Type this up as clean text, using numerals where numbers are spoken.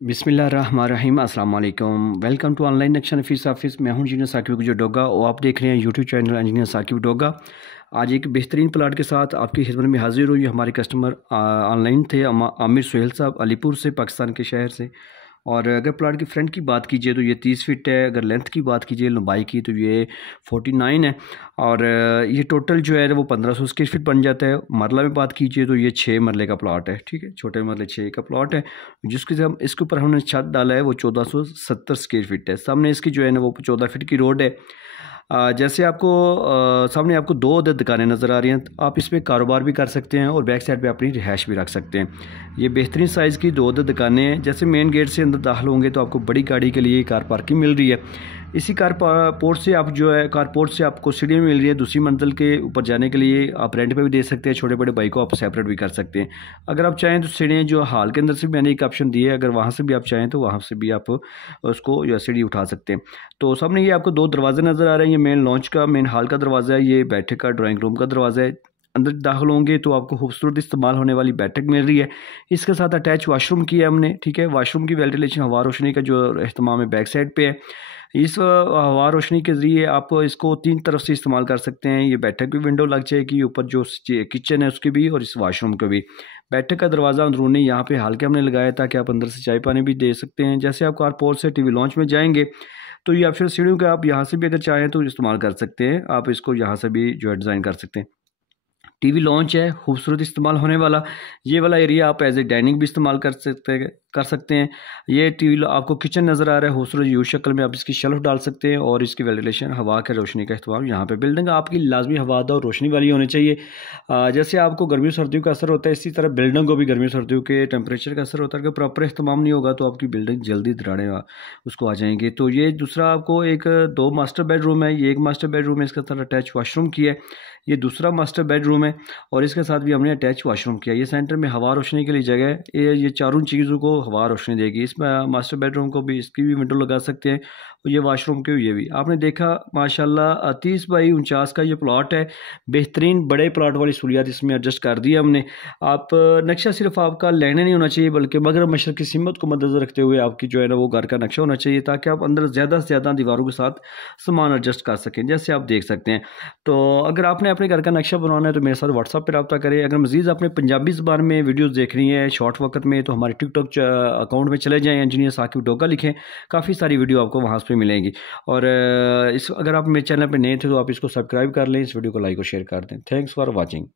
बिस्मिल्लाहिर्रहमानिर्रहीम अस्सलाम वालेकुम। वेलकम टू ऑनलाइन नक्शा नफीस ऑफिस। मैं हूं इंजीनियर साकिब जो डोगा और आप देख रहे हैं YouTube channel engineer Saqib Doga. आज एक बेहतरीन प्लाट के साथ आपकी खिदमत में हाजिर हुई। हमारे कस्टमर ऑनलाइन थे आमिर सुहेल साहब अलीपुर से, पाकिस्तान के शहर से। और अगर प्लाट की फ्रंट की बात कीजिए तो ये 30 फीट है। अगर लेंथ की बात कीजिए लंबाई की तो ये 49 है। और ये टोटल जो है वो 1500 स्क्वायर फीट बन जाता है। मरला में बात कीजिए तो ये 6 मरले का प्लाट है। ठीक है, छोटे मरले 6 का प्लाट है। जिसके हम इसके ऊपर हमने छत डाला है वो 1470 स्क्वायर फीट है। सामने इसकी जो है ना वो 14 फीट की रोड है। जैसे आपको सामने आपको 2 अदद दुकानें नज़र आ रही हैं। आप इस पर कारोबार भी कर सकते हैं और बैक साइड पे अपनी रिहाइश भी रख सकते हैं। ये बेहतरीन साइज़ की 2 अदद दुकानें हैं। जैसे मेन गेट से अंदर दाखिल होंगे तो आपको बड़ी गाड़ी के लिए कार पार्किंग मिल रही है। इसी कारपोर्ट से आप जो है कारपोर्ट से आपको सीढ़ी मिल रही है दूसरी मंजिल के ऊपर जाने के लिए। आप रेंट पे भी दे सकते हैं। छोटे बड़े बाइक को आप सेपरेट भी कर सकते हैं। अगर आप चाहें तो सीढ़ियाँ जो हाल के अंदर से भी मैंने एक ऑप्शन दिया है, अगर वहाँ से भी आप चाहें तो वहाँ से भी आप उसको या सीढ़ी उठा सकते हैं। तो सामने ये आपको 2 दरवाजे नज़र आ रहे हैं। ये मेन लॉन्च का मेन हाल का दरवाज़ा है, ये बैठक का ड्राइंग रूम का दरवाज़ा है। अंदर दाखिल होंगे तो आपको खूबसूरत इस्तेमाल होने वाली बैठक मिल रही है। इसके साथ अटैच वाशरूम किया है हमने। ठीक है, वाशरूम की वेंटिलेशन हवा रोशनी का जो अहतमाम है बैक साइड पे है। इस हवा रोशनी के ज़रिए आप इसको 3 तरफ से इस्तेमाल कर सकते हैं। ये बैठक भी विंडो लग जाएगी, ऊपर जो किचन है उसकी भी और इस वाशरूम का भी। बैठक का दरवाज़ा अंदरूनी यहाँ पे हाल के हमने लगाया ताकि आप अंदर से चाय पानी भी दे सकते हैं। जैसे आप कारपोर्ट से टीवी लॉन्च में जाएंगे तो ये ऑप्शन सीढ़ियों का आप यहाँ से भी अगर चाहें तो इस्तेमाल कर सकते हैं। आप इसको यहाँ से भी जो है डिज़ाइन कर सकते हैं। टीवी लॉन्च है, खूबसूरत इस्तेमाल होने वाला। ये वाला एरिया आप एज ए डाइनिंग भी इस्तेमाल कर सकते हैं। ये टीवी आपको किचन नज़र आ रहा है खूबसूरत यू शक्ल में। आप इसकी शेल्फ डाल सकते हैं और इसकी वेंटिलेशन हवा के रोशनी का इस्तेमाल यहाँ पे। बिल्डिंग आपकी लाजमी हवादार और रोशनी वाली होनी चाहिए। जैसे आपको गर्मी सर्दियों का असर होता है इसी तरह बिल्डिंग को भी गर्मी सर्दियों के टेम्परेचर का असर होता है। अगर प्रॉपर इस्तेमाल नहीं होगा तो आपकी बिल्डिंग जल्दी दराड़ें उसको आ जाएंगे। तो ये दूसरा आपको एक 2 मास्टर बेडरूम है। ये एक मास्टर बेडरूम है, इसके साथ अटैच वाशरूम किया है। ये दूसरा मास्टर बेडरूम है और इसके साथ भी हमने अटैच वाशरूम किया। ये सेंटर में हवा रोशनी के लिए जगह है। ये चारों चीज़ों को हवा रोशनी देगी। इसमें मास्टर बेडरूम को भी इसकी भी विंडो लगा सकते हैं और ये वाशरूम के ये भी आपने देखा माशाल्लाह 30 बाई 49 का ये प्लॉट है। बेहतरीन बड़े प्लॉट वाली सहूलियात इसमें एडजस्ट कर दी हमने। आप नक्शा सिर्फ आपका लेने नहीं होना चाहिए बल्कि मगरब मशरक़ की सीमत को मद्देनज़र रखते हुए आपकी जो है ना वो घर का नक्शा होना चाहिए ताकि आप अंदर ज़्यादा से ज़्यादा दीवारों के साथ सामान एडजस्ट कर सकें, जैसे आप देख सकते हैं। तो अगर आपने अपने घर का नक्शा बनवाना है तो मेरे साथ व्हाट्सएप पर रब्ता करें। अगर मज़ीद आपने पंजाबी ज़बान में वीडियोज़ देख रही हैं शॉर्ट वक्त में तो हमारे टिकटॉक अकाउंट में चले जाएँ, इंजीनियर साकिब डोगा लिखें। काफ़ी सारी वीडियो आपको वहाँ पे मिलेंगी। और इस अगर आप मेरे चैनल पे नए थे तो आप इसको सब्सक्राइब कर लें, इस वीडियो को लाइक और शेयर कर दें। Thanks for watching.